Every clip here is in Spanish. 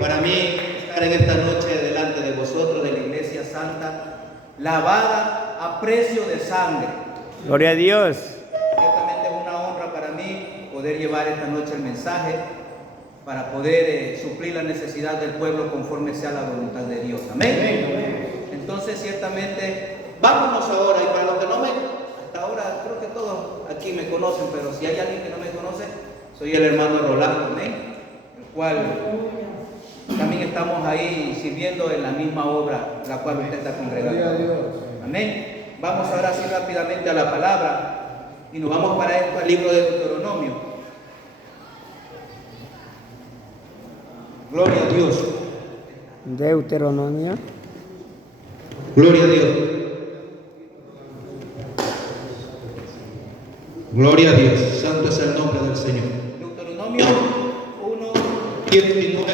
para mí estar en esta noche delante de vosotros, de la Iglesia Santa, lavada a precio de sangre. Gloria a Dios. Ciertamente es una honra para mí poder llevar esta noche el mensaje para poder suplir la necesidad del pueblo conforme sea la voluntad de Dios. Amén. Entonces, ciertamente, vámonos ahora. Y para los que no me, hasta ahora creo que todos aquí me conocen, pero si hay alguien que no me conoce, soy el hermano Rolando, amén, el cual también estamos ahí sirviendo en la misma obra la cual usted está congregando. Amén. Vamos ahora así rápidamente a la palabra y nos vamos para esto al libro de Deuteronomio. Gloria a Dios. Deuteronomio. Gloria a Dios. Gloria a Dios. Santo es el nombre del Señor. Deuteronomio 1:19.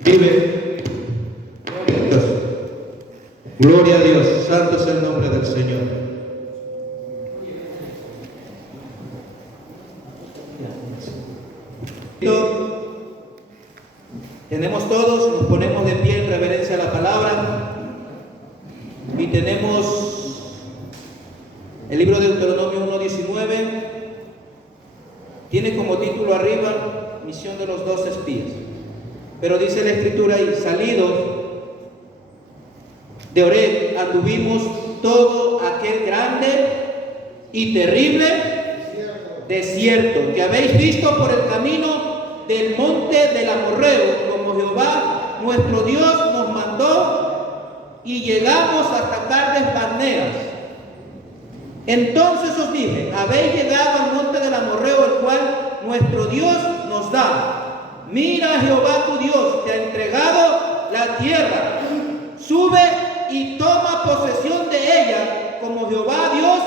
Vive. Gloria a Dios. Gloria a Dios. Santo es el nombre del Señor. Tenemos todos, nos ponemos de pie en reverencia a la palabra y tenemos el libro de Deuteronomio 1:19. Tiene como título arriba, misión de los 12 espías. Pero dice la escritura ahí, salidos de Horeb, anduvimos todo aquel grande y terrible desierto que habéis visto por el camino del monte del Amorreo, como Jehová nuestro Dios nos mandó, y llegamos hasta Cades Barneas. Entonces os dije, habéis llegado al monte del Amorreo, el cual nuestro Dios nos da. Mira, Jehová tu Dios te ha entregado la tierra. Sube y toma posesión de ella, como Jehová Dios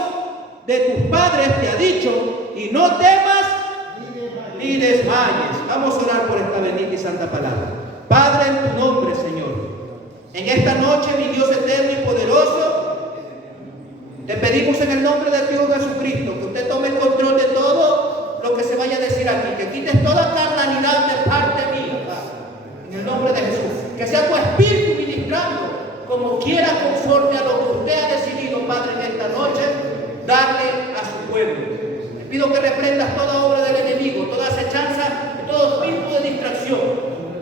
de tus padres te ha dicho, y no temas ni desmayes. Vamos a orar por esta bendita y santa palabra. Padre, en tu nombre, Señor, en esta noche, mi Dios eterno y poderoso, te pedimos en el nombre de Dios Jesucristo que usted tome el control de todo lo que se vaya a decir aquí, que quites toda carnalidad de parte mía, Padre, en el nombre de Jesús, que sea tu espíritu ministrando como quiera, conforme a lo que usted ha decidido, Padre, en esta noche darle a su pueblo. Te pido que reprendas toda obra del enemigo, toda acechanza, todo espíritu de distracción,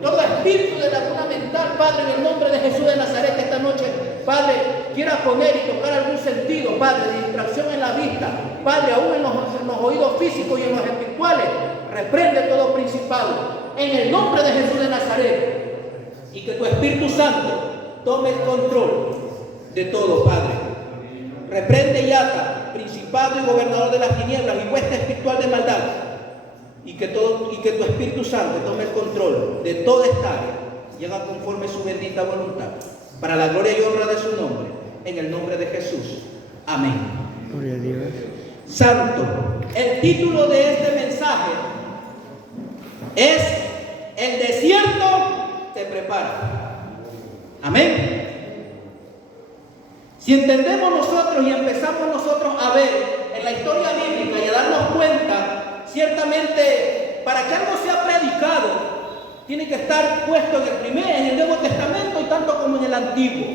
todo espíritu de laguna mental, Padre, en el nombre de Jesús de Nazaret, que esta noche, Padre, quiera poner y tocar algún sentido, Padre, de distracción en la vista, Padre, aún en los oídos físicos y en los espirituales. Reprende todo principado en el nombre de Jesús de Nazaret, y que tu Espíritu Santo tome el control de todo, Padre. Reprende y ata principado y gobernador de las tinieblas y hueste espiritual de maldad, y que tu Espíritu Santo tome el control de toda esta área y haga conforme su bendita voluntad, para la gloria y honra de su nombre, en el nombre de Jesús. Amén. Gloria a Dios. Santo. El título de este mensaje es El desierto te prepara. Amén. Si entendemos nosotros y empezamos nosotros a ver en la historia bíblica y a darnos cuenta, ciertamente para que algo sea predicado, tiene que estar puesto en el Nuevo Testamento y tanto como en el Antiguo.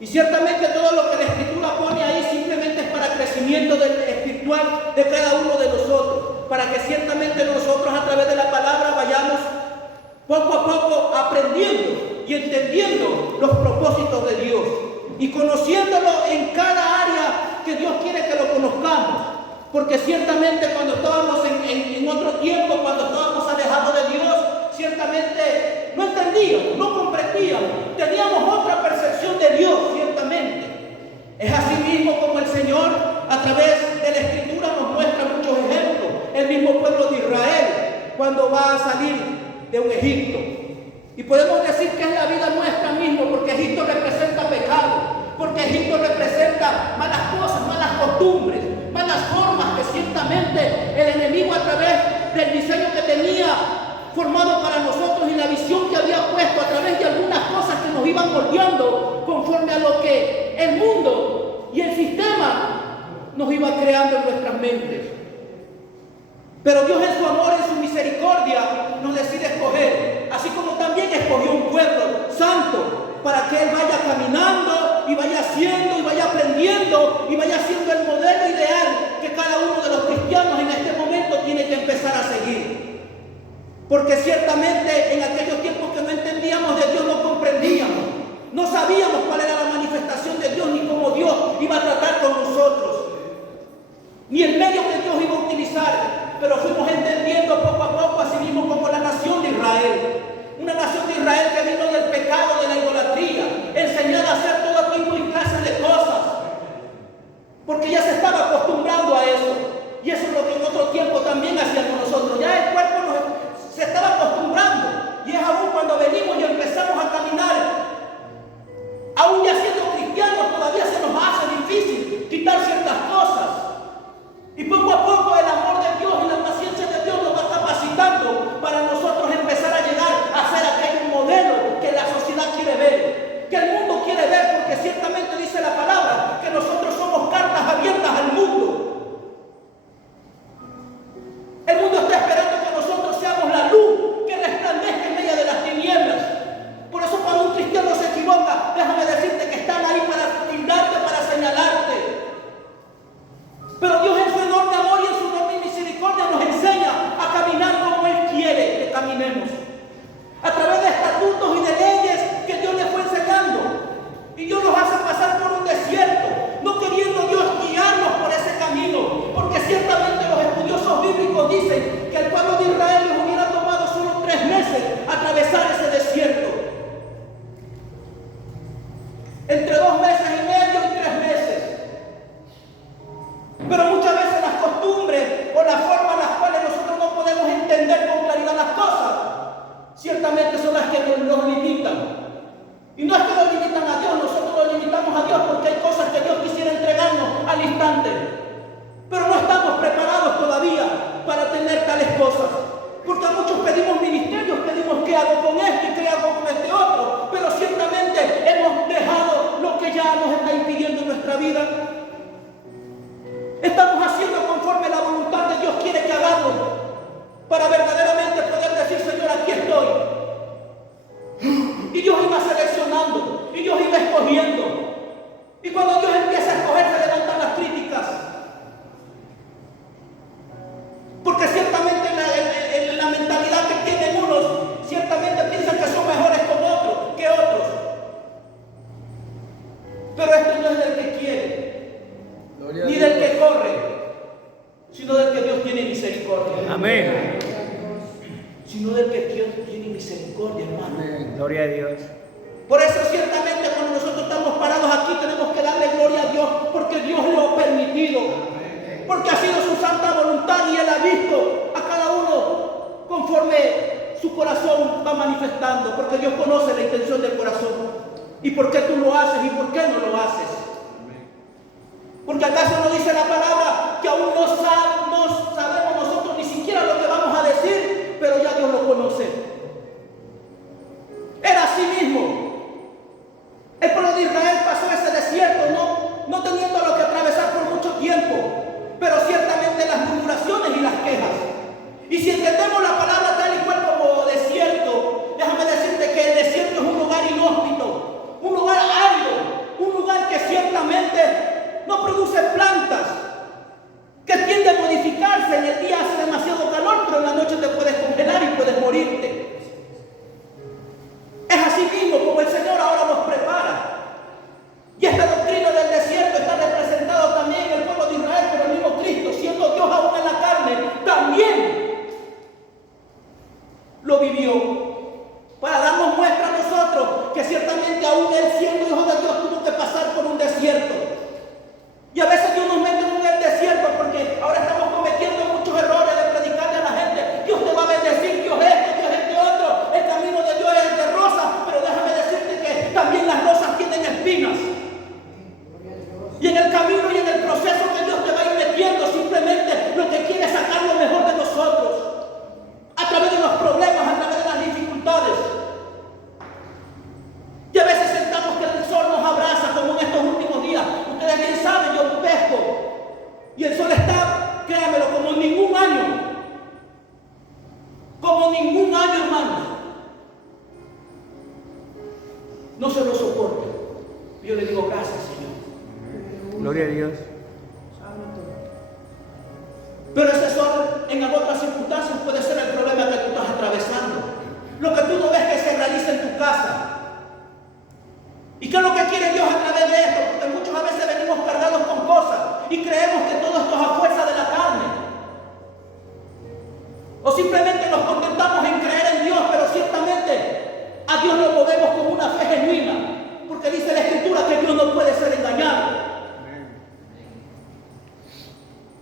Y ciertamente todo lo que la Escritura pone ahí simplemente es para crecimiento espiritual de cada uno de nosotros, para que ciertamente nosotros a través de la palabra vayamos poco a poco aprendiendo y entendiendo los propósitos de Dios y conociéndolo en cada área que Dios quiere que lo conozcamos. Porque ciertamente cuando estábamos en otro tiempo, cuando estábamos alejados de Dios, ciertamente no entendíamos, no comprendíamos, teníamos otra percepción de Dios, ciertamente. Es así mismo como el Señor a través de la Escritura nos muestra muchos ejemplos. El mismo pueblo de Israel cuando va a salir de un Egipto. Y podemos decir que es la vida nuestra misma, porque Egipto representa pecado, porque Egipto representa malas cosas, malas costumbres, malas formas que ciertamente el enemigo a través del diseño que tenía formado para nosotros y la visión que había puesto a través de algunas cosas que nos iban moldeando conforme a lo que el mundo y el sistema nos iba creando en nuestras mentes. Pero Dios en su amor, en su misericordia, nos decide escoger, así como también y vaya siendo el modelo ideal que cada uno de los cristianos en este momento tiene que empezar a seguir. Porque ciertamente en aquellos tiempos que no entendíamos de Dios, no comprendíamos, no sabíamos cuál era la manifestación de Dios, ni cómo Dios iba a tratar con nosotros, ni el medio que Dios iba a utilizar, pero fuimos entendiendo poco a poco, así mismo como la nación de Israel. Una nación de Israel que vino del pecado, de la idolatría, enseñada a hacer todo tipo y clases de cosas, porque ya se estaba acostumbrando a eso. Y eso es lo que en otro tiempo también hacíamos nosotros. Ya el cuerpo se estaba acostumbrando, y es aún cuando venimos y empezamos a caminar, aún ya siendo cristianos, todavía se nos hace difícil quitar ciertas cosas. Y poco a poco el amor de Dios y la paciencia de Dios nos va capacitando para nosotros empezar a llegar a ser aquel modelo que la sociedad quiere ver, que el mundo quiere ver, porque ciertamente dice la palabra que nosotros somos cartas abiertas al mundo. El mundo está esperando que nosotros seamos la luz que resplandezca en medio de las tinieblas. Por eso cuando un cristiano se equivoca, déjame decirte que están ahí para tildarte, para señalarte. Pero Dios en su enorme amor y en su enorme misericordia nos enseña a caminar como Él quiere que caminemos, a través de estatutos y de leyes que Dios les fue enseñando. Y Dios nos hace pasar por un desierto, no queriendo Dios guiarnos por ese camino, porque ciertamente los estudiosos bíblicos dicen que al pueblo de Israel les hubiera tomado solo 3 meses atravesar ese desierto. Entre 2 meses y medio y 3 meses. Pero muchas veces las costumbres o la forma en las cuales nosotros no podemos entender con claridad las cosas, ciertamente son las que nos limitan. Y no es que nos limitan a Dios, nosotros nos limitamos a Dios porque hay cosas que Dios quisiera entregarnos al instante. Pero no estamos preparados todavía para tener tales cosas. Porque a muchos pedimos ministerios, pedimos qué hago con esto y qué hago con este otro. Pero ciertamente hemos dejado lo que ya nos está impidiendo en nuestra vida. Estamos haciendo conforme la voluntad de Dios quiere que hagamos, para verdaderamente poder decir: Señor, aquí estoy. Y Dios iba seleccionando, y Dios iba escogiendo. Y cuando Dios empieza a escoger, se levantan las críticas. Porque ciertamente la mentalidad que tienen unos, ciertamente piensan que son mejores que otros. Pero esto no es del que quiere, ni del que corre, sino del que Dios tiene misericordia. Amén. Sino del que Dios tiene misericordia, hermano. Amén. Gloria a Dios. Por eso ciertamente cuando nosotros estamos parados aquí tenemos que darle gloria a Dios, porque Dios lo ha permitido, porque ha sido su santa voluntad y Él ha visto a cada uno conforme su corazón va manifestando, porque Dios conoce la intención del corazón y por qué tú lo haces y por qué no lo haces. Porque acaso no dice la palabra que aún no sabemos nosotros ni siquiera lo que vamos a decir, pero ya Dios lo conoce. Era así mismo. El pueblo de Israel pasó ese desierto, no teniendo lo que atravesar por mucho tiempo, pero ciertamente las murmuraciones y las quejas. Y si entendemos la palabra tal y cual como desierto, déjame decirte que el desierto es un lugar inhóspito, un lugar árido, un lugar que ciertamente no produce plantas, que tiende a modificarse. En el día hace demasiado calor, pero en la noche te puedes congelar y puedes morirte. Es así mismo como el Señor ahora nos prepara. Y esta doctrina del desierto está representada también en el pueblo de Israel, pero el mismo Cristo, siendo Dios aún en la carne, también lo vivió. Para darnos muestra a nosotros que ciertamente aún Él, siendo Hijo de Dios, tuvo que pasar por un desierto. Y a veces Dios nos mete en el desierto porque ahora estamos cometiendo muchos errores de predicarle a la gente: Dios te va a bendecir, Dios esto, Dios este otro, el camino de Dios es de rosas. Pero déjame decirte que también las rosas tienen espinas. Y en el camino y en el proceso que Dios te va a ir metiendo, simplemente lo que quiere es sacar lo mejor de nosotros, a través de los problemas, a través de las dificultades. Y a veces sentamos que el sol nos abraza, como en estos últimos días. Ustedes bien saben, yo pesco y el sol está, créanmelo, como en ningún año. Como ningún año, hermanos. No se lo soporto. Yo le digo: gracias, Señor. Gloria a Dios. Pero ese sol en otras circunstancias puede ser el problema que tú estás atravesando. Lo que tú no ves que se realiza en tu casa. ¿Y qué es lo que quiere Dios a través de esto? Porque muchas veces venimos cargados con cosas y creemos que todo esto es a fuerza de la carne. O simplemente nos contentamos en creer en Dios, pero ciertamente a Dios lo movemos con una fe genuina. Porque dice la Escritura que Dios no puede ser engañado.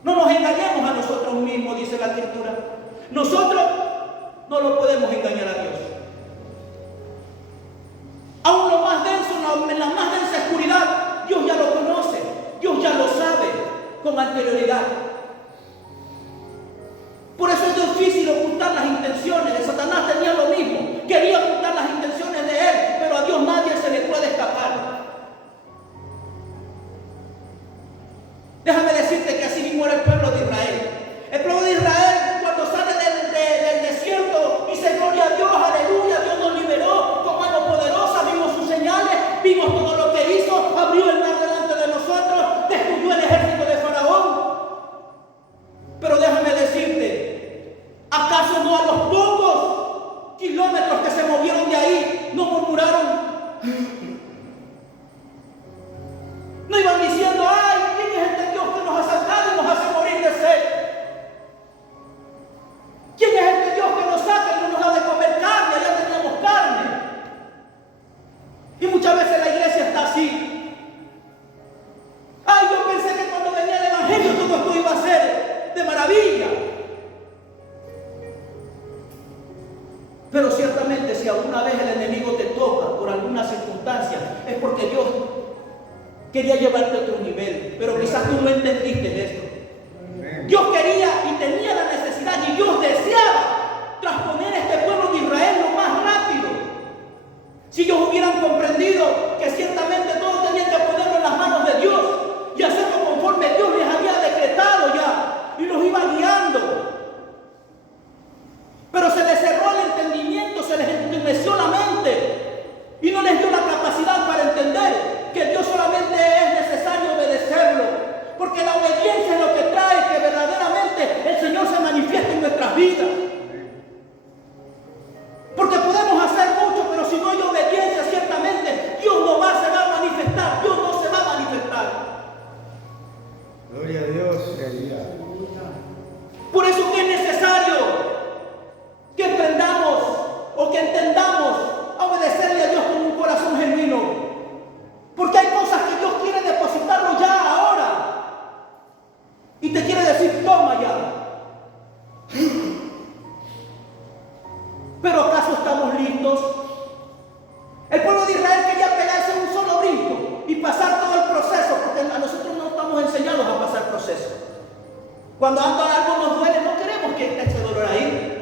No nos engañemos a nosotros mismos, dice la Escritura. Nosotros no lo podemos engañar a Dios. Aún lo más denso, en la más densa oscuridad, Dios ya lo conoce, Dios ya lo sabe con anterioridad. Por eso es difícil ocultar las intenciones. De Satanás tenía lo mismo, quería ocultar las intenciones de él, pero a Dios nadie se le puede escapar. Déjame decirte que así mismo era el pueblo de Israel. El pueblo de Israel, cuando sale del desierto, dice gloria a Dios, aleluya, Dios nos liberó con mano poderosa, vimos sus señales, vimos todo lo que hizo, abrió el mar delante de nosotros, destruyó el ejército de Faraón. Pero déjame decirte, ¿acaso no a los pocos kilómetros que se movieron de ahí no murmuraron? No iban diciendo, ay, ¿quién es este Dios que nos ha sacado y nos hace morir de sed? ¿Quién es este Dios que nos saca y no nos da de comer carne? Allá teníamos carne. Y muchas veces la iglesia está así. Ay, yo pensé que cuando venía el Evangelio todo esto iba a ser de maravilla. Pero ciertamente si alguna vez el enemigo te toca por alguna circunstancia, es porque Dios quería llevarte a otro nivel, pero quizás tú no entendiste esto. Dios quería y tenía la necesidad y Dios deseaba transponer a este pueblo de Israel lo más rápido. Si ellos hubieran comprendido que ciertamente todo tenían que ponerlo en las manos de Dios y hacerlo conforme Dios les había decretado ya y los iba guiando. Pero se les cerró el entendimiento, se les entumeció la mente y no les dio la capacidad para entender que Dios solamente es necesario obedecerlo, porque la obediencia es lo que trae que verdaderamente el Señor se manifieste en nuestras vidas. Porque podemos hacer mucho, pero si no hay obediencia, ciertamente Dios no se va a manifestar, Dios no se va a manifestar. Gloria a Dios. Por eso que es necesario que aprendamos o que entendamos a obedecerle a Dios con un corazón genuino. Porque hay cosas que Dios quiere depositarlo ya ahora. Y te quiere decir, toma ya. Pero ¿acaso estamos listos? El pueblo de Israel quería pegarse un solo brinco y pasar todo el proceso, porque a nosotros no estamos enseñados a pasar proceso. Cuando algo nos duele, no queremos que esté ese dolor ahí.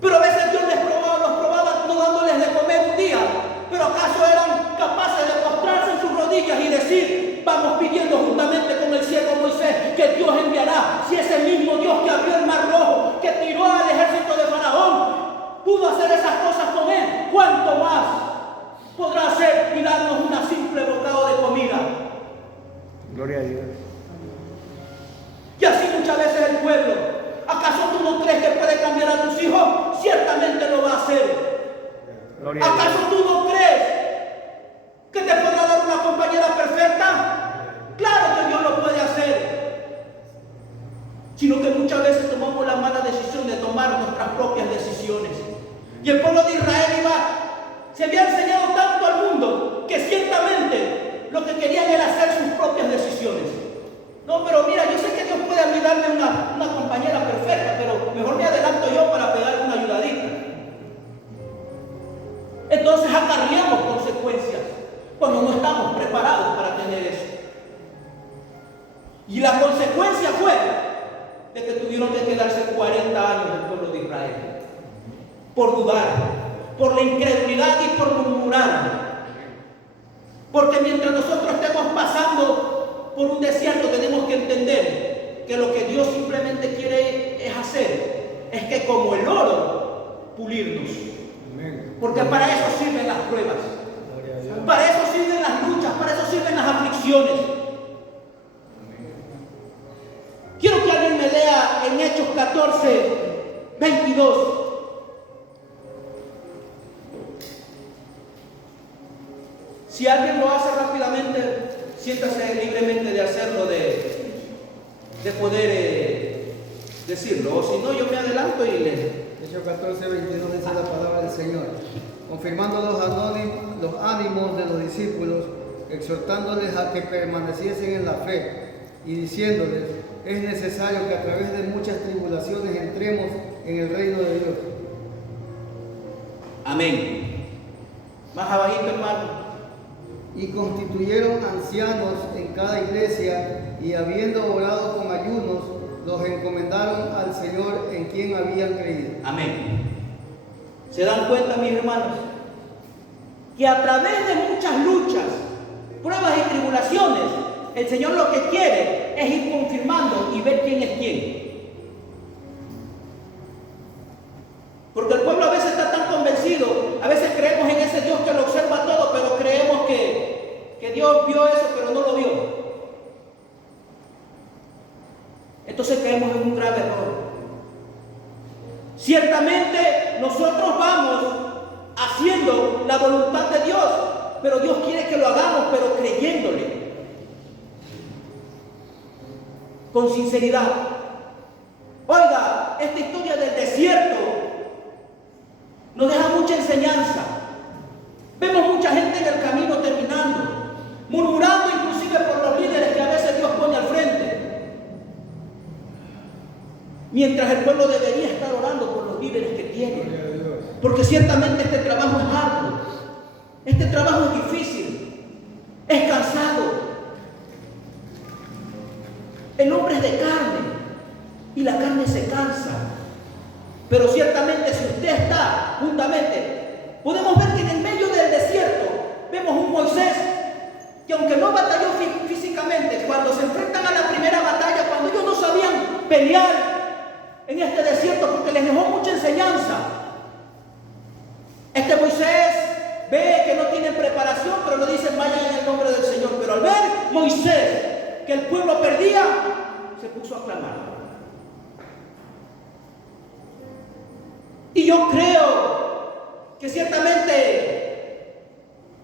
Pero a veces Dios los probaba no dándoles de comer un día. Pero ¿acaso eran capaces de postrarse en sus rodillas y decir, vamos pidiendo juntamente con el siervo Moisés que Dios enviará? Si ese mismo Dios que abrió el mar rojo, que tiró al ejército de Faraón, pudo hacer esas cosas con él, ¿cuánto más podrá hacer y darnos una simple bocado de comida? Gloria a Dios. Y así muchas veces el pueblo. ¿Acaso tú no crees que puede cambiar a tus hijos? Ciertamente lo va a hacer. Gloria a Dios. ¿Acaso tú no crees que te podrá dar una compañera perfecta? Claro que Dios lo puede hacer. Sino que muchas veces tomamos la mala decisión de tomar nuestras propias decisiones. Y el pueblo de Israel se había enseñado tanto al mundo que ciertamente lo que querían era hacer sus propias decisiones. No, pero mira, yo sé que Dios puede a mí darme una compañera perfecta, pero mejor me adelanto yo para pegar una ayudadita. Entonces acarreamos consecuencias cuando no estamos preparados para tener eso. Y la consecuencia fue de que tuvieron que quedarse 40 años el pueblo de Israel por dudar, por la incredulidad y por murmurar. Porque mientras nosotros estemos pasando por un desierto, tenemos que entender que lo que Dios simplemente quiere es hacer, es que como el oro, pulirnos. Porque para eso sirven las pruebas, para eso sirven las luchas. naciones. Quiero que alguien me lea en Hechos 14, 22. Si alguien lo hace rápidamente, siéntase libremente de hacerlo, de poder decirlo. O si no, yo me adelanto y leo. Hechos 14, 22 dice la palabra del Señor, confirmando los ánimos de los discípulos, exhortándoles a que permaneciesen en la fe y diciéndoles, es necesario que a través de muchas tribulaciones entremos en el reino de Dios. Amén. Más abajito, hermano. Y constituyeron ancianos en cada iglesia y habiendo orado con ayunos, los encomendaron al Señor en quien habían creído. Amén. ¿Se dan cuenta, mis hermanos? Que a través de muchas luchas, pruebas y tribulaciones, el Señor lo que quiere es ir confirmando y ver quién es quién. Porque el pueblo a veces está tan convencido, a veces creemos en ese Dios que lo observa todo, pero creemos que Dios vio eso, pero no lo vio. Entonces caemos en un grave error. Ciertamente nosotros vamos haciendo la voluntad de Dios, pero Dios quiere que lo hagamos, pero creyéndole. Con sinceridad. Oiga, esta historia del desierto nos deja mucha enseñanza. Vemos mucha gente en el camino terminando, murmurando inclusive por los líderes que a veces Dios pone al frente, mientras el pueblo debería estar orando por los líderes que tiene, porque ciertamente este trabajo es arduo, este trabajo es difícil, es cansado. El hombre es de carne y la carne se cansa. Pero ciertamente si usted está juntamente, podemos ver que en el medio del desierto vemos un Moisés que aunque no batalló físicamente, cuando se enfrentan a la primera batalla, cuando ellos no sabían pelear en este desierto porque les dejó mucha enseñanza, este Moisés ve que no tienen preparación, pero le dicen vayan en el nombre del Señor. Pero al ver Moisés que el pueblo perdía, se puso a clamar. Y yo creo que ciertamente,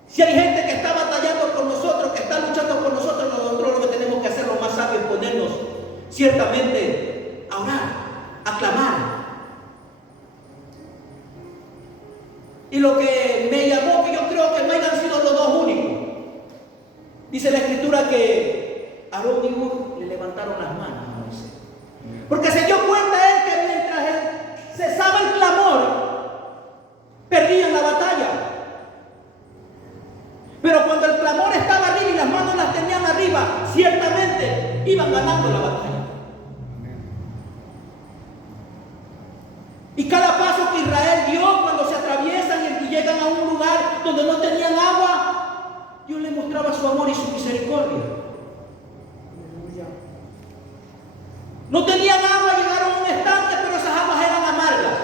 si hay gente que está batallando con nosotros, que está luchando con nosotros, nosotros lo que tenemos que hacer, lo más sabio, es ponernos ciertamente a orar, a clamar. Y lo que me llamó, que yo creo que no hayan sido los dos únicos, dice la Escritura que Aarón y Hur le levantaron las manos a Moisés, porque se dio cuenta él que mientras él cesaba el clamor, perdían la batalla. Pero cuando el clamor estaba arriba y las manos las tenían arriba, ciertamente iban ganando la batalla. Y cada paso que Israel dio cuando se atraviesan y llegan a un lugar donde no tenían agua, Dios les mostraba su amor y su misericordia. No tenían agua, llegaron a un estanque, pero esas aguas eran amargas.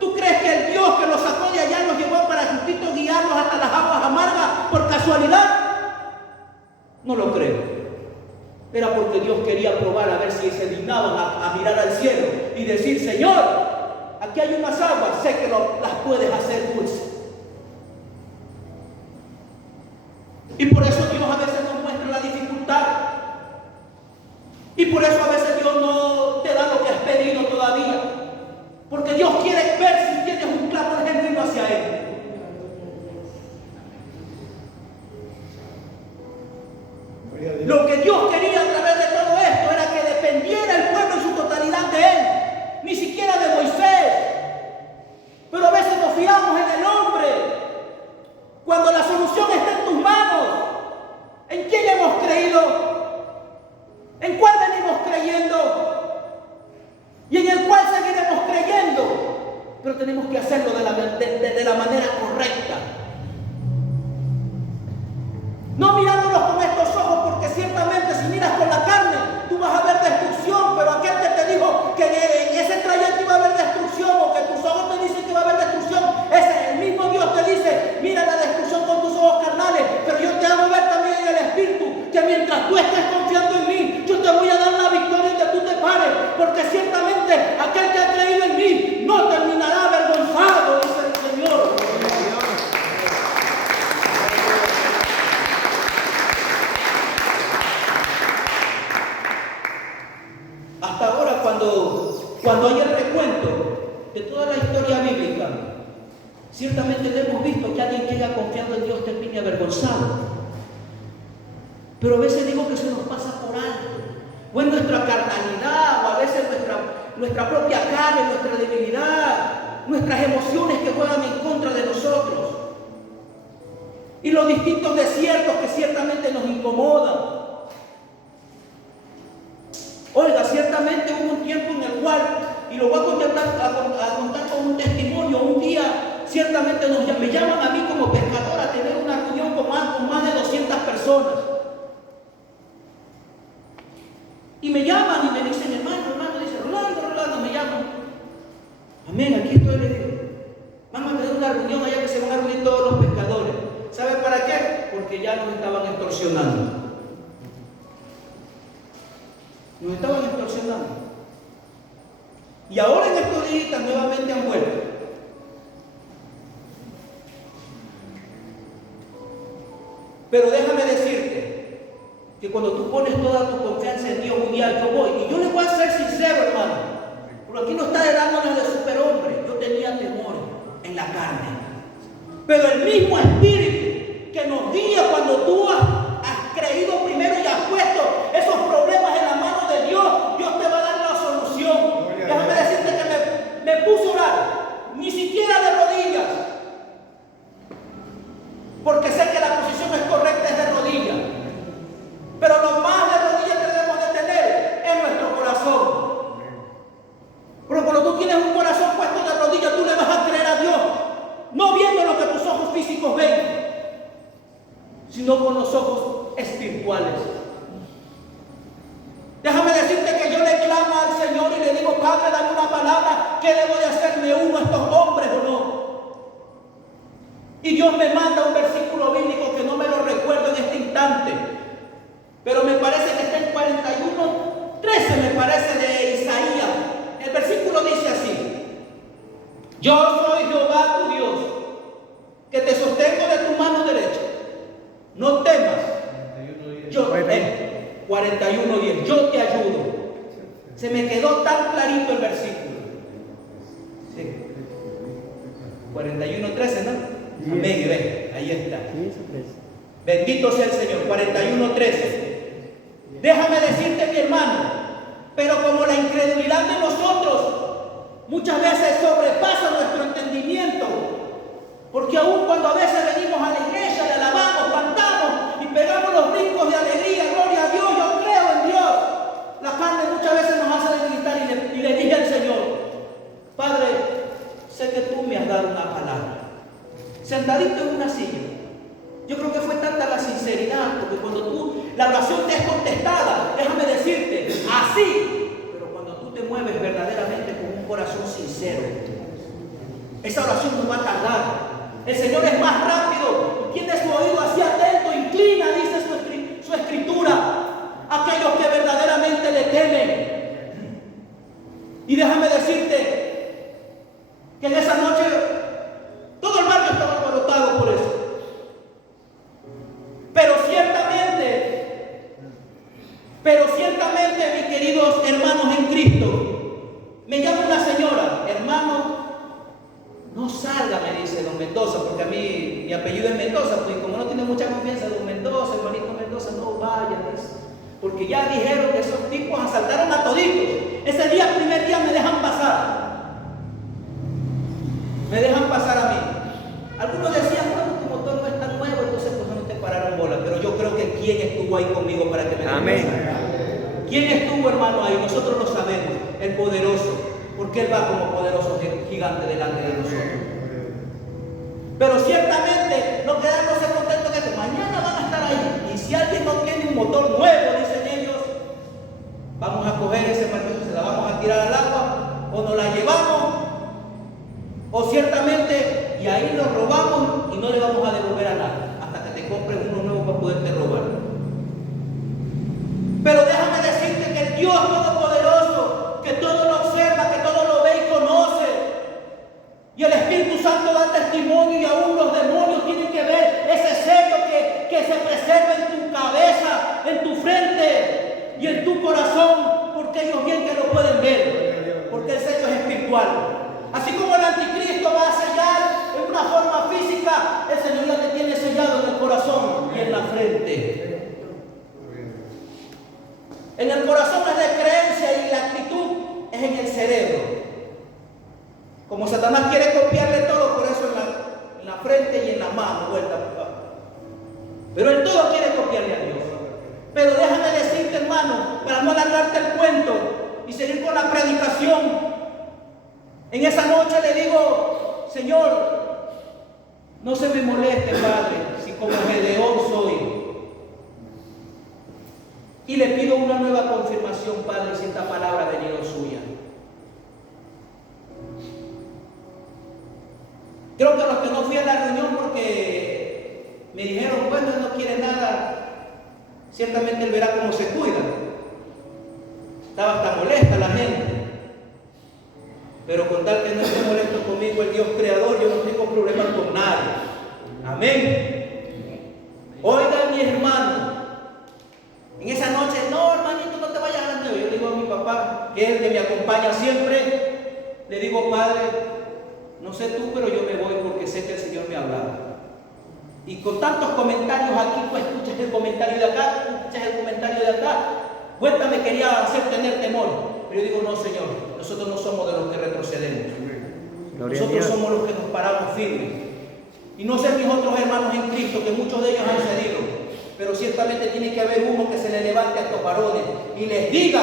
¿Tú crees que el Dios que los sacó de allá los llevó para justito guiarlos hasta las aguas amargas por casualidad? No lo creo. Era porque Dios quería probar a ver si se dignaban a mirar al cielo y decir, Señor, aquí hay unas aguas, sé que las puedes hacer dulces. Y por eso Dios a veces nos muestra la dificultad. Y por eso a veces Dios no te da lo que has pedido todavía. Porque Dios quiere ver si tienes un clamor genuino hacia Él. Lo que Dios quería a través de todo esto era que dependiera el pueblo en su totalidad de Él. Ni siquiera de Moisés. Pero a veces nos fiamos en el hombre. Cuando la solución está en tus manos. ¿En quién hemos creído? ¿En cuál venimos creyendo? Y en el cual seguiremos creyendo. Pero tenemos que hacerlo de la manera correcta. No mirándolos con estos ojos, porque ciertamente si miras con la carne, tú vas a ver destrucción. Pero aquel que te dijo que en ese trayecto iba a haber destrucción, o que tus ojos te dicen que va a haber destrucción, ese el mismo Dios te dice, mira la destrucción con tus ojos carnales, pero yo te hago ver también en el Espíritu que mientras Ciertamente lo hemos visto que alguien que haya confiado en Dios termine avergonzado. Pero a veces digo que se nos pasa por alto. O en nuestra carnalidad, o a veces nuestra propia carne, nuestra debilidad, nuestras emociones que juegan en contra de nosotros. Y los distintos desiertos que ciertamente nos incomodan. Oiga, ciertamente hubo un tiempo en el cual, y lo voy a contar con un testimonio, un día ciertamente me llaman a mí como pescador a tener una reunión con más de 200 personas. Y me llaman y me dicen, hermano, dice, Rolando, me llaman. Amén, aquí estoy, le digo. Vamos a tener una reunión allá que se van a reunir todos los pescadores. ¿Sabe para qué? Porque ya nos estaban extorsionando. Nos estaban extorsionando. Y ahora en estos días nuevamente han vuelto. Pero déjame decirte que cuando tú pones toda tu confianza en Dios, un día yo voy. Y yo les voy a ser sincero, hermano. Porque aquí no está dándonos de superhombre. Yo tenía temor en la carne. Pero el mismo Espíritu que nos guía cuando tú has creído primero y has puesto esos problemas en la mano de Dios, Dios te va a dar la solución. Déjame decirte que me puse a orar, ni siquiera de rodillas, porque sé que la posición es correcta, es de rodillas. Pero lo más de rodillas que debemos de tener es nuestro corazón. Pero cuando tú tienes un corazón puesto de rodillas, tú le vas a creer a Dios, no viendo lo que tus ojos físicos ven, sino con los ojos espirituales. Déjame decirte que yo le clamo al Señor y le digo, Padre, dame una palabra, ¿qué debo de hacer? ¿Me uno a estos hombres o no? Y Dios me manda un versículo bíblico que no me lo recuerdo en este instante, pero me parece que está en 41:13, me parece, de Isaías. El versículo dice así: yo soy Jehová tu Dios, que te sostengo de tu mano derecha. No temas. 41:10. Yo te ayudo. Se me quedó tan clarito el versículo. Sí. 41:13, ¿no? Amén, ven, ahí está. Bendito sea el Señor. 41:13. Déjame decirte, mi hermano, pero como la incredulidad de nosotros muchas veces sobrepasa nuestro entendimiento, porque aún cuando a veces venimos a la iglesia, le alabamos, cantamos y pegamos los brincos de alegría, gloria a Dios, yo creo en Dios, la carne muchas veces nos hace debilitar y le dije al Señor, Padre, sé que tú me has dado una palabra, sentadito en una silla. Yo creo que fue tanta la sinceridad, porque cuando la oración te es contestada, déjame decirte, así, pero cuando tú te mueves verdaderamente con un corazón sincero, esa oración no va a tardar. El Señor es más rápido, tiene su oído así atento, inclina, dice su escritura, a aquellos que verdaderamente le temen. Y déjame decirte que en esa noche todo el barrio estaba alborotado por eso. Pero ciertamente, mis queridos hermanos en Cristo, me llama una señora, hermano, no salga, me dice don Mendoza, porque a mí mi apellido es Mendoza, pues como no tiene mucha confianza, don Mendoza, hermanito Mendoza, no vaya, dice, porque ya dijeron que esos tipos asaltaron a toditos. Ese día, primer día, me dejan pasar. Me dejan pasar a mí. Algunos decían, bueno, tu motor no es tan nuevo, entonces pues no te pararon bola. Pero yo creo que ¿quién estuvo ahí conmigo para que me dejen pasar? ¿Quién estuvo, hermano, ahí? Nosotros lo sabemos, el poderoso, porque Él va como poderoso gigante delante de nosotros. Pero ciertamente no quedándose contentos que mañana van a estar ahí. Y si alguien no tiene un motor nuevo, dicen ellos, vamos a coger ese martillo, se la vamos a tirar al agua, o nos la llevamos, o ciertamente, y ahí lo robamos y no le vamos a devolver a nadie, hasta que te compres uno nuevo para poderte robar. Pero déjame decirte que el Dios Todopoderoso, que todo lo observa, que todo lo ve y conoce, y el Espíritu Santo da testimonio, y aún los demonios tienen que ver ese sello que se preserva en tu cabeza, en tu frente y en tu corazón, porque ellos bien que lo pueden ver, porque el sello es espiritual. Así como el anticristo va a sellar en una forma Como Satanás quiere copiarle todo, por eso en la frente y en la mano, vuelta. Pero en todo quiere copiarle a Dios. Pero déjame decirte, hermano, para no alargarte el cuento y seguir con la predicación, en esa noche le digo, Señor, no se me moleste, Padre, si como Gedeón soy. Y le pido una nueva confirmación, Padre, si esta palabra ha venido suya. Creo que los que no fui a la reunión porque me dijeron, bueno, él no quiere nada, ciertamente él verá cómo se cuida. Estaba hasta molesta la gente. Pero con tal que no esté molesto conmigo el Dios creador, yo no tengo problemas con nadie. Amén. Oigan, mi hermano, en esa noche, no, hermanito, no te vayas a la nueva. Yo le digo a mi papá, que es el que me acompaña siempre, le digo, Padre, no sé tú, pero yo me voy porque sé que el Señor me ha hablado. Y con tantos comentarios aquí, pues escuchas el comentario de acá, escuchas el comentario de acá. Cuéntame, quería hacer tener temor. Pero yo digo, no, Señor, nosotros no somos de los que retrocedemos. Nosotros somos los que nos paramos firmes. Y no sé mis otros hermanos en Cristo, que muchos de ellos han cedido. Pero ciertamente tiene que haber uno que se le levante a estos varones y les diga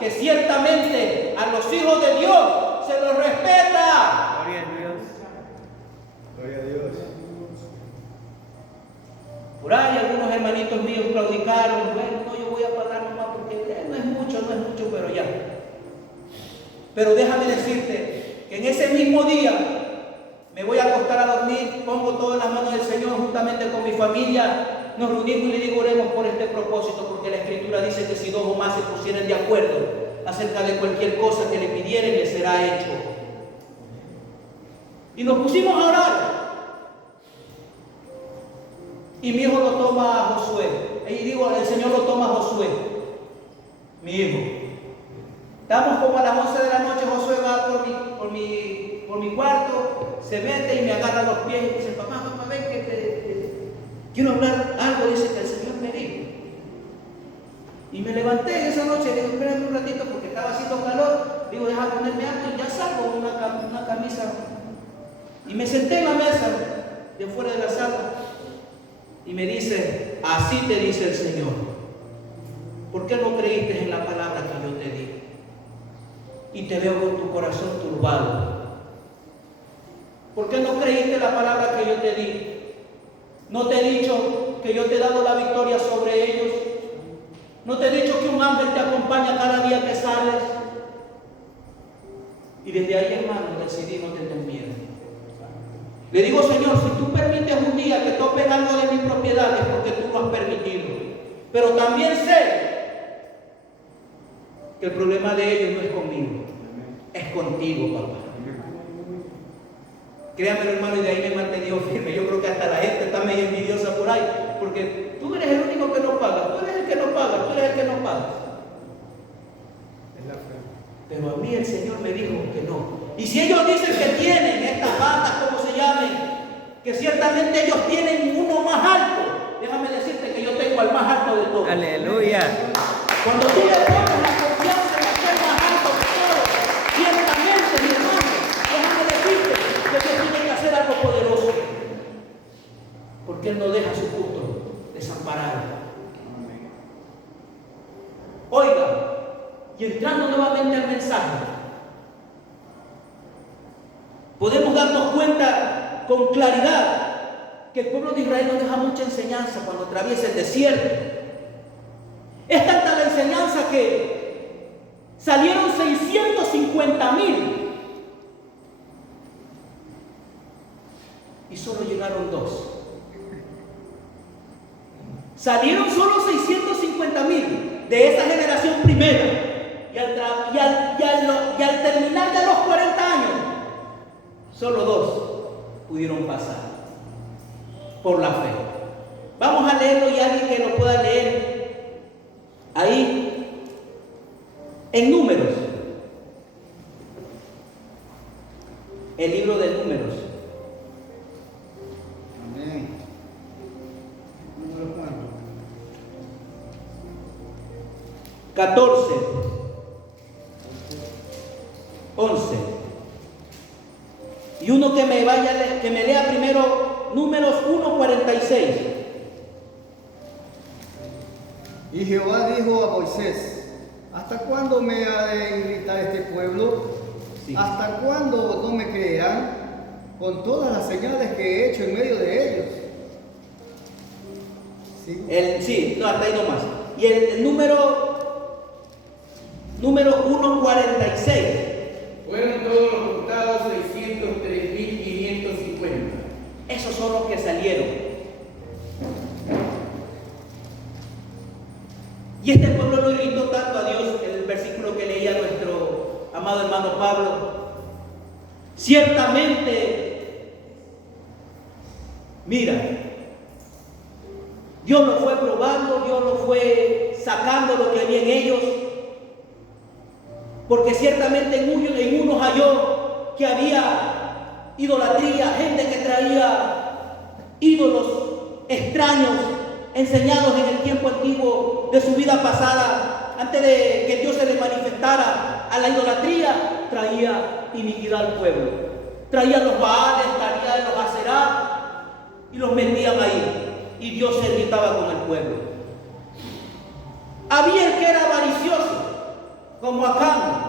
que ciertamente a los hijos de Dios se los respeta. Gloria a Dios. Gloria a Dios. Por ahí algunos hermanitos míos claudicaron, bueno, no, yo voy a pagar nomás porque no es mucho, pero ya. Pero déjame decirte que en ese mismo día me voy a acostar a dormir, pongo todo en las manos del Señor juntamente con mi familia, nos reunimos y le digo, oremos por este propósito, porque la Escritura dice que si dos o más se pusieran de acuerdo acerca de cualquier cosa que le pidieren, le será hecho. Y nos pusimos a orar. Y mi hijo lo toma a Josué. Y digo, el Señor lo toma a Josué, mi hijo. Estamos como a las 11 de la noche, Josué va por mi cuarto, se mete y me agarra los pies y dice, papá, ven que quiero hablar algo, dice que el Señor me dijo. Y me levanté esa noche, digo, espérame un ratito porque estaba haciendo calor, digo, deja ponerme algo y ya salgo una camisa. Y me senté en la mesa de fuera de la sala y me dice, así te dice el Señor, ¿por qué no creíste en la palabra que yo te di? Y te veo con tu corazón turbado. ¿Por qué no creíste la palabra que yo te di? ¿No te he dicho que yo te he dado la victoria sobre ellos? ¿No te he dicho que un ángel te acompaña cada día que sales? Y desde ahí, hermano, decidí no tener miedo. Le digo, Señor, si tú permites un día que topen algo de mi propiedad es porque tú lo has permitido. Pero también sé que el problema de ellos no es conmigo, es contigo, papá. Créame, hermano, y de ahí me he mantenido firme. Yo creo que hasta la gente está medio envidiosa por ahí, porque tú eres el único que no paga, tú eres el que no paga, tú eres el que no paga. Pero a mí el Señor me dijo que no. Y si ellos dicen que tienen estas patas, como se llamen, que ciertamente ellos tienen uno más alto, déjame decirte que yo tengo al más alto de todos. Aleluya. Cuando tú le pones la confianza en aquel más alto de todos, ciertamente, mi hermano, déjame decirte que Dios tiene que hacer algo poderoso. Porque Él no deja a su justo desamparado. Oiga, y entrando nuevamente al mensaje, podemos darnos cuenta con claridad que el pueblo de Israel nos deja mucha enseñanza cuando atraviesa el desierto. Es tanta la enseñanza que salieron 650,000 y solo llegaron 2. Salieron solo 650,000 de esa generación primera. Y al terminar de los 40 años, solo 2 pudieron pasar por la fe. Vamos a leerlo y alguien que lo pueda leer ahí en Números. El libro de Números. Amén. Número 14, 11. que me lea primero Números 1:46. Y Jehová dijo a Moisés: ¿hasta cuándo me ha de irritar este pueblo? Sí. ¿Hasta cuándo no me creerán con todas las señales que he hecho en medio de ellos? ¿Sí? Hasta ahí nomás. Y el número 1:46. Fueron todos los contados 603.550. Esos son los que salieron. Y este pueblo no irritó tanto a Dios, el versículo que leía nuestro amado hermano Pablo. Ciertamente, mira, Dios lo fue probando, Dios lo fue sacando lo que había en ellos, porque ciertamente en unos halló que había idolatría, gente que traía ídolos extraños enseñados en el tiempo antiguo de su vida pasada, antes de que Dios se les manifestara a la idolatría, traía iniquidad al pueblo, traía los baales, traía los aserá y los metían ahí, y Dios se irritaba con el pueblo. Había el que era avaricioso, como Acán,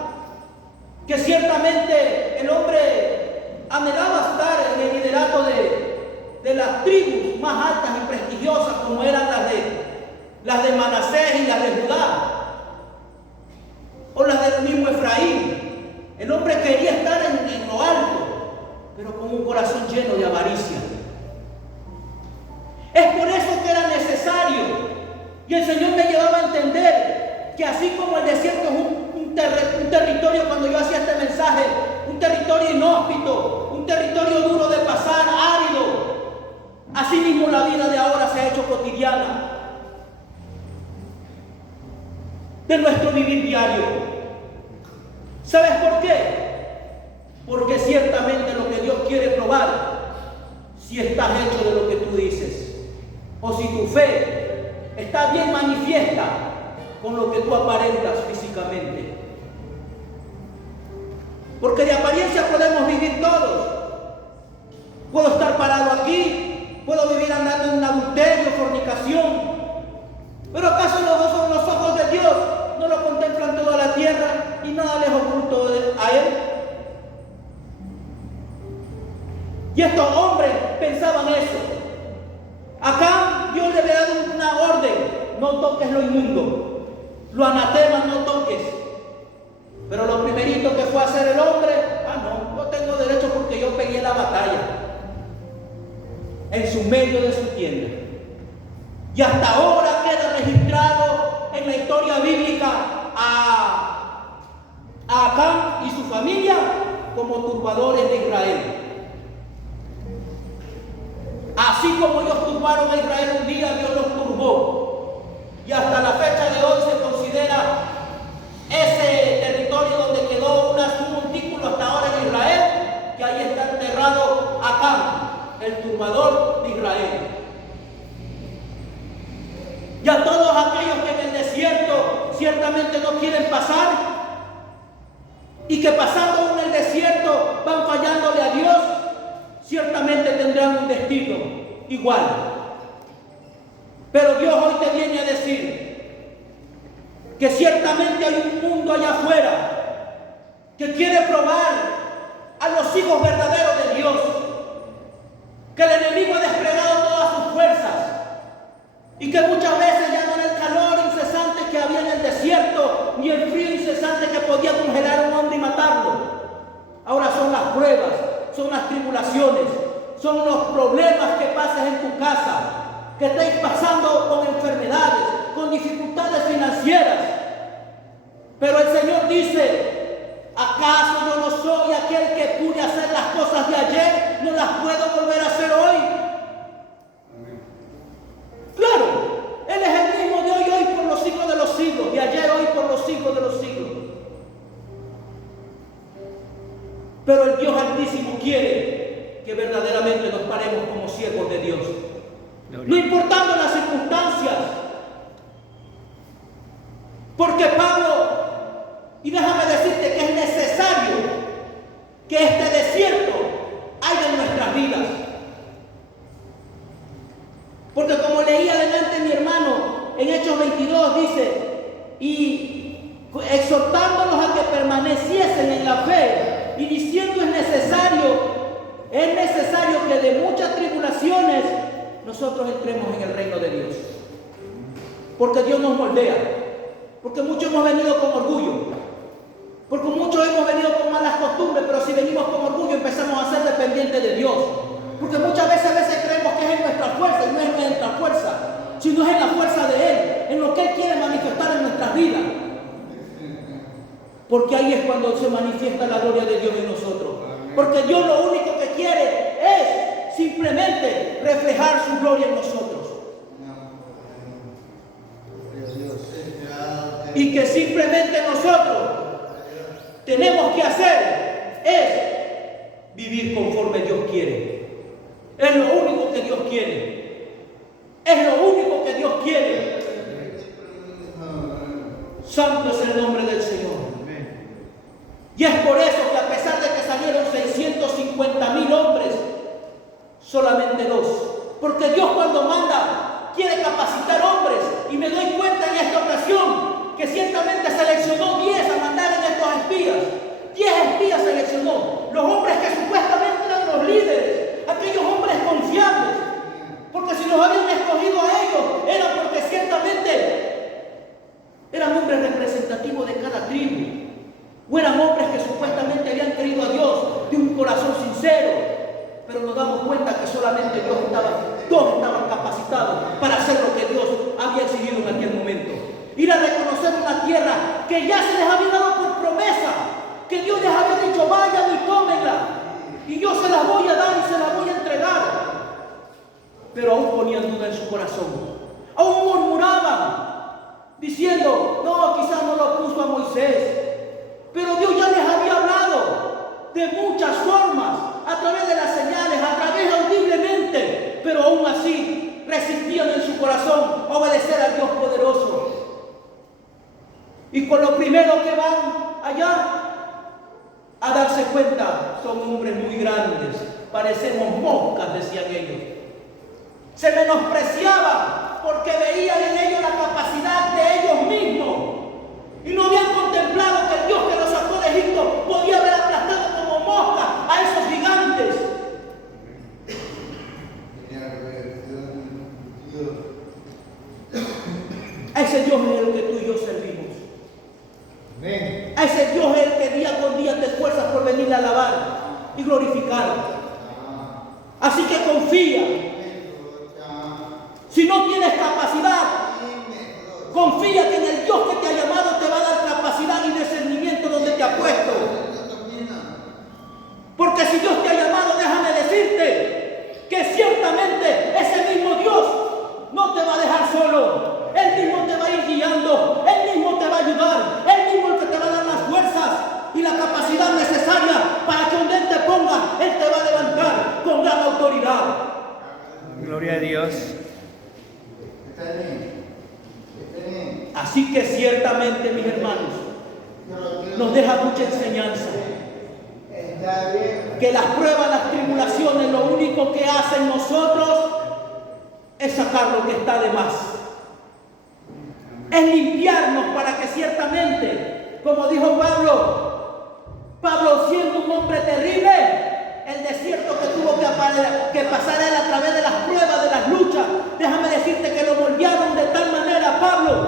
que ciertamente el hombre anhelaba estar en el liderato de las tribus más altas y prestigiosas, como eran las de Manasés y las de Judá, o las del mismo Efraín. El hombre quería estar en lo alto, pero con un corazón lleno de avaricia. Es por eso que era necesario, y el Señor me llevaba a entender que así como el desierto es un territorio, cuando yo hacía este mensaje, un territorio inhóspito, un territorio duro de pasar, árido, así mismo la vida de ahora se ha hecho cotidiana, de nuestro vivir diario. ¿Sabes por qué? Porque ciertamente lo que Dios quiere probar, si estás hecho de lo que tú dices, o si tu fe está bien manifiesta con lo que tú aparentas físicamente. Porque de apariencia podemos vivir todos. Puedo estar parado aquí, puedo vivir andando en un adulterio, fornicación, pero ¿acaso los ojos de Dios no lo contemplan toda la tierra y nada les oculto a Él? Y estos hombres pensaban eso. Acá Dios le había dado una orden: no toques lo inmundo, lo anatema, no toques. Pero lo primerito que fue a hacer el hombre, no tengo derecho porque yo pegué la batalla en su medio de su tienda. Y hasta ahora queda registrado en la historia bíblica a Acán y su familia como turbadores de Israel. Así como ellos turbaron a Israel un día, Dios los turbó. Y hasta la fecha de hoy se considera ese territorio donde quedó un montículo hasta ahora en Israel, que ahí está enterrado Acán, el turbador de Israel. Y a todos aquellos que en el desierto ciertamente no quieren pasar, y que pasando en el desierto van fallándole a Dios, ciertamente tendrán un destino igual. Pero Dios hoy te viene a decir que ciertamente hay un mundo allá afuera que quiere probar a los hijos verdaderos de Dios, que el enemigo ha desplegado todas sus fuerzas y que muchas veces ya no era el calor incesante que había en el desierto, ni el frío incesante que podía congelar a un hombre y matarlo. Ahora son las pruebas, son las tribulaciones, son los problemas que pasas en tu casa, que estáis pasando con enfermedades, con dificultades financieras. Pero el Señor dice: ¿acaso yo no soy aquel que pude hacer las cosas de ayer, no las puedo volver a hacer hoy? Claro, Él es el mismo de hoy por los siglos de los siglos, de ayer, hoy, por los siglos de los siglos. Pero el Dios Altísimo quiere que verdaderamente nos paremos como siervos de Dios, no importando las circunstancias. Porque Pablo, y déjame decirte que es necesario que este desierto haya vidas. Porque como leía adelante mi hermano, en Hechos 22 dice, y exhortándolos a que permaneciesen en la fe, y diciendo es necesario que de muchas tribulaciones nosotros entremos en el reino de Dios. Porque Dios nos moldea, porque muchos hemos venido con orgullo, porque muchos hemos venido con malas costumbres, pero si venimos con orgullo empezamos a ser dependientes de Dios. Porque muchas veces creemos que es en nuestra fuerza y no es en nuestra fuerza, sino es en la fuerza de Él, en lo que Él quiere manifestar en nuestras vidas. Porque ahí es cuando se manifiesta la gloria de Dios en nosotros. Porque Dios lo único que quiere es simplemente reflejar su gloria en nosotros. Y que simplemente nosotros tenemos que hacer es vivir conforme Dios quiere. Es lo único que Dios quiere. Es lo único que Dios quiere. Santo es el nombre del Señor. Y es por eso que a pesar de que salieron 650,000 hombres, solamente 2. Porque Dios cuando manda quiere capacitar hombres. Y me doy cuenta en esta ocasión que ciertamente seleccionó 10 a mandar en estos espías. 10 espías seleccionó. Los hombres que supuestamente eran los líderes. Aquellos hombres confiables. Porque si los habían escogido a ellos, era porque ciertamente eran hombres representativos de cada tribu. O eran hombres que supuestamente habían querido a Dios de un corazón sincero. Pero nos damos cuenta que solamente dos estaban capacitados para hacer lo que Dios había exigido en aquel momento. Ir a reconocer una tierra que ya se les había dado por promesa. Que Dios les había dicho, vayan y tómenla. Y yo se las voy a dar y se las voy a entregar. Pero aún ponían duda en su corazón. Aún murmuraban, diciendo, no, quizás no lo puso a Moisés. Pero Dios ya les había hablado de muchas formas, a través de las señales, a través audiblemente, pero aún así resistían en su corazón a obedecer al Dios poderoso. Y con lo primero que van allá a darse cuenta, son hombres muy grandes, parecemos moscas, decían ellos. Se menospreciaba porque veían en ellos la capacidad de ellos mismos. Y no habían contemplado que el Dios que los sacó de Egipto podía haber aplastado como mosca a esos gigantes. A ese Dios es el que tú y yo servimos. A ese Dios es el que día con día te esfuerzas por venir a alabar y glorificar. Así que confía. Si no tienes capacidad, confía que en el Dios que te ha llamado te va a dar capacidad y discernimiento donde te ha puesto. Porque si Dios te ha llamado, déjame decirte que ciertamente ese mismo Dios no te va a dejar solo. Él mismo te va a ir guiando, Él mismo te va a ayudar, Él mismo el que te va a dar las fuerzas y la capacidad necesaria para que donde Él te ponga, Él te va a levantar con gran autoridad. Gloria a Dios. Así que ciertamente, mis hermanos, nos deja mucha enseñanza. Que las pruebas, las tribulaciones, lo único que hacen nosotros es sacar lo que está de más. Es limpiarnos para que ciertamente, como dijo Pablo siendo un hombre terrible, el desierto que tuvo que pasar él a través de las pruebas, de las luchas, déjame decirte que lo moldearon de tal manera, Pablo,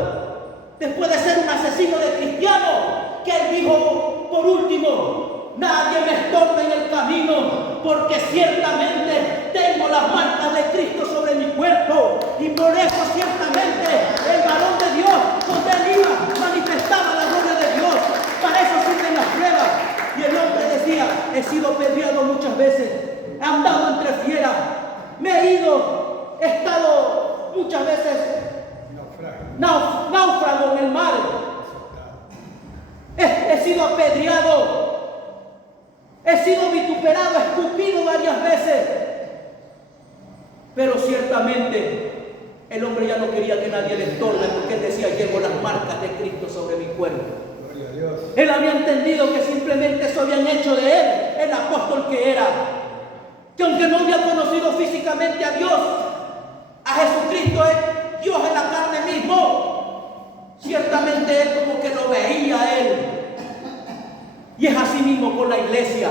después de ser un asesino de cristianos, que él dijo, por último, nadie me estorbe en el camino, porque ciertamente tengo las marcas de Cristo sobre mi cuerpo, y por eso ciertamente el varón de Dios, donde él iba, manifestaba la gloria de Dios. Para eso sirven las pruebas. Y el hombre decía, he sido apedreado muchas veces, he andado entre fieras, me he ido, he estado muchas veces náufrago en el mar, he sido apedreado, he sido vituperado, escupido varias veces. Pero ciertamente el hombre ya no quería que nadie le estorbe, porque él decía, llevo las marcas de Cristo sobre mi cuerpo. Él había entendido que simplemente eso habían hecho de él el apóstol que era. Que aunque no conocido físicamente a Dios. A Jesucristo es Dios en la carne mismo. Ciertamente él como que lo veía a él. Y es así mismo con la iglesia.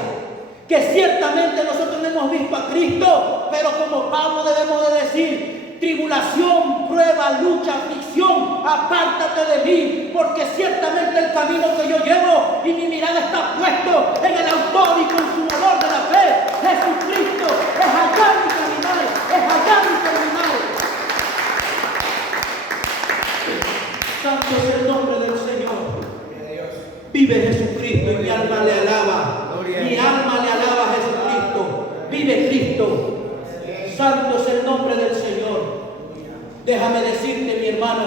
Que ciertamente nosotros no hemos visto a Cristo, pero como Pablo debemos de decir: tribulación, prueba, lucha, aflicción, apártate de mí, porque ciertamente el camino que yo llevo y mi mirada está puesto en el autor y consumador de la fe, Jesucristo. Es allá mi caminar, es allá mi caminar. Santo es el nombre del Señor. Vive Jesucristo y mi alma le alaba. Mi alma le alaba a Jesucristo. Vive Cristo. Santo es el nombre del Señor. Déjame decirte, mi hermano,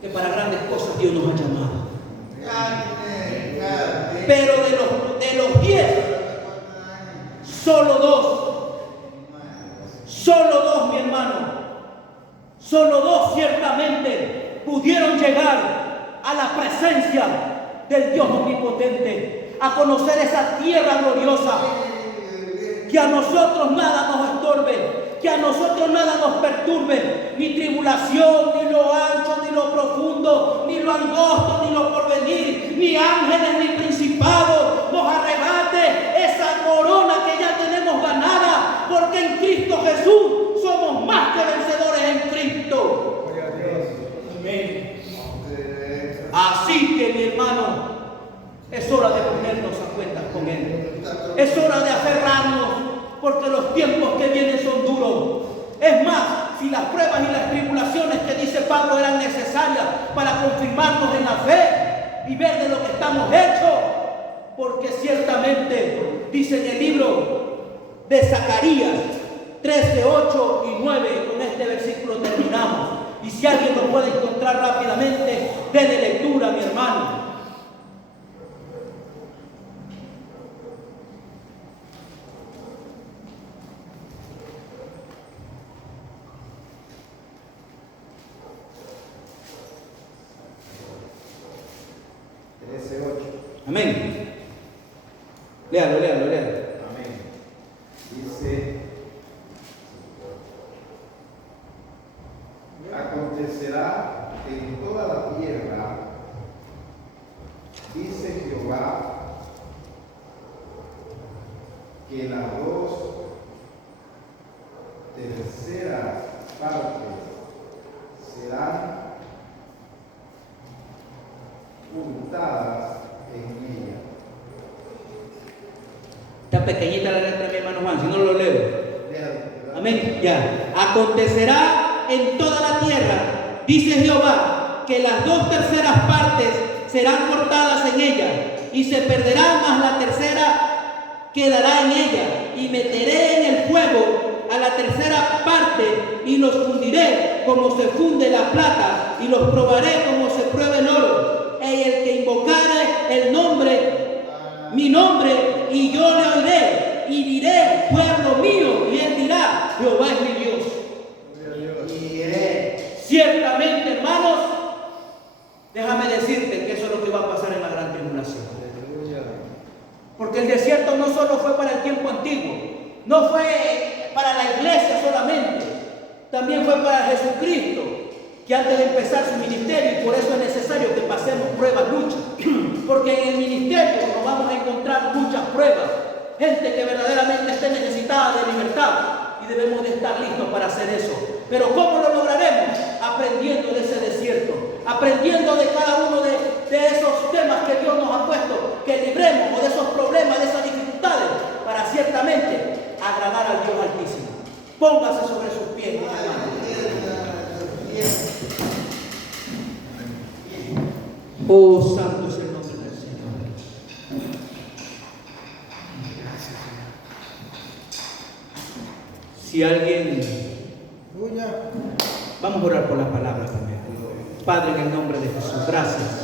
que para grandes cosas Dios nos ha llamado. Pero de los 10, solo dos, mi hermano, solo dos ciertamente pudieron llegar a la presencia del Dios omnipotente, a conocer esa tierra gloriosa. Que a nosotros nada nos estorbe, que a nosotros nada nos perturbe, ni tribulación, ni lo ancho, ni lo profundo, ni lo angosto, ni lo porvenir, ni ángeles, ni principados nos arrebate esa corona que ya tenemos ganada, porque en Cristo Jesús somos más que vencedores en Cristo. Amén. Así que, mi hermano, es hora de ponernos a cuentas con Él. Es hora de aferrarnos, porque los tiempos que vienen son duros. Es más, si las pruebas y las tribulaciones que dice Pablo eran necesarias para confirmarnos en la fe y ver de lo que estamos hechos, porque ciertamente dice en el libro de Zacarías 13, 8 y 9, con este versículo terminamos. Y si alguien lo puede encontrar rápidamente, denle lectura, mi hermano. Amén. Léalo. Amén. Dice: acontecerá en toda la tierra, dice Jehová, que las 2 terceras partes serán untadas en ella. Está pequeñita la letra, mi hermano Juan, si no lo leo. Amén. Ya. Acontecerá en toda la tierra, dice Jehová, que las 2 terceras partes serán cortadas en ella, y se perderá, mas la tercera quedará en ella, y meteré en el fuego a la tercera parte, y los fundiré como se funde la plata, y los probaré como se prueba el oro. Y el que invocare el nombre, mi nombre, y yo le oiré, y diré: pueblo mío, y él dirá: Jehová es mi Dios. Ciertamente, hermanos, déjame decirte que eso es lo que va a pasar en la gran tribulación. Porque el desierto no solo fue para el tiempo antiguo, no fue para la iglesia solamente, también fue para Jesucristo, que antes de empezar su ministerio, y por eso es necesario que pasemos pruebas, luchas, porque en el ministerio nos vamos a encontrar muchas pruebas, gente que verdaderamente esté necesitada de libertad, y debemos de estar listos para hacer eso. Pero ¿cómo lo lograremos? Aprendiendo de ese desierto, aprendiendo de cada uno de esos temas que Dios nos ha puesto, que libremos, o de esos problemas, de esas dificultades, para ciertamente agradar al Dios Altísimo. Póngase sobre sus pies, mis hermanos. Oh, santo es el nombre del Señor. Si alguien... Vamos a orar por la palabra primero. Padre, en el nombre de Jesús, gracias.